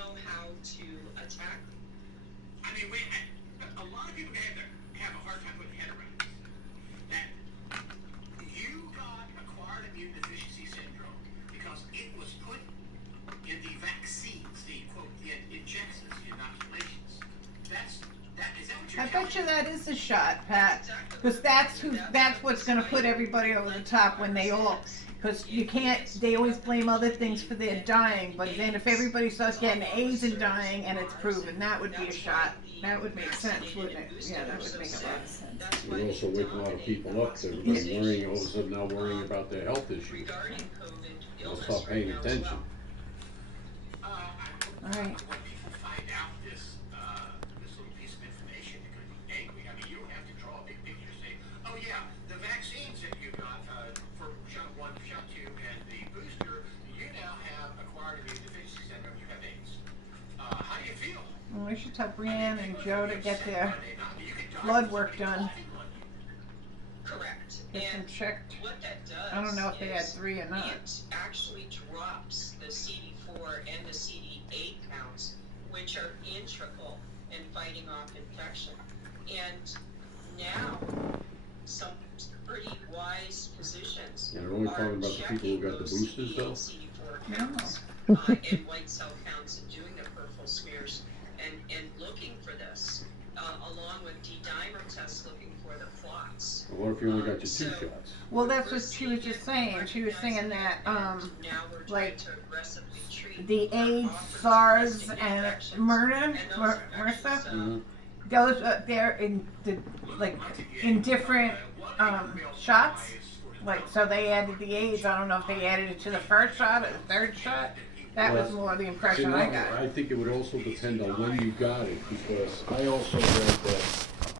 know how to attack. I mean, a lot of people have a hard time putting their head around this. That you got acquired immune deficiency syndrome because it was put in the vaccines, the quote, the injections, the inoculations. Is that what you're I telling bet you me? that is a shot, Pat. Because that's what's going to put everybody over the top when they all. Because you can't. They always blame other things for their dying, but then if everybody starts getting AIDS and dying, and it's proven, that would be a shot. That would make sense, wouldn't it? Yeah, that would make a lot of sense. We also wake a lot of people up to everybody worrying, all of a sudden now worrying about their health issues. Regarding COVID They'll illness stop paying right now as attention. well. All right. When people find out this little piece of information, they're going to be angry. I mean, you don't have to draw a big picture saying, oh yeah, the vaccines that you got for shot 1, shot 2, and the booster, you now have acquired immune deficiency syndrome, you have AIDS. How do you feel? Well, we should tell Brianne and Joe to get their blood work done. Correct. Get them And checked. what that does, I don't know if they had is 3 or not. It actually drops the CD4 and the CD8 counts, which are integral in fighting off infection. And now, some pretty wise physicians Yeah, they're only talking are about the people who checking got the those boosters, CD8, though? CD4 counts and white cell counts and doing the peripheral smears and looking for this, along with D-dimer tests looking for the clots. Well, what if you only got your 2 So- shots? Well, that's what she was just saying. She was saying that, now we're trying like, to aggressively treat the our AIDS, offers SARS, domestic and infections. MRSA, And those infections, MRSA, Mhm. those they're in the in different shots. Like, so they added the AIDS. I don't know if they added it to the first shot or the third shot. That was more the See, impression now, I got. I think it would also depend on when you got it, because I also read that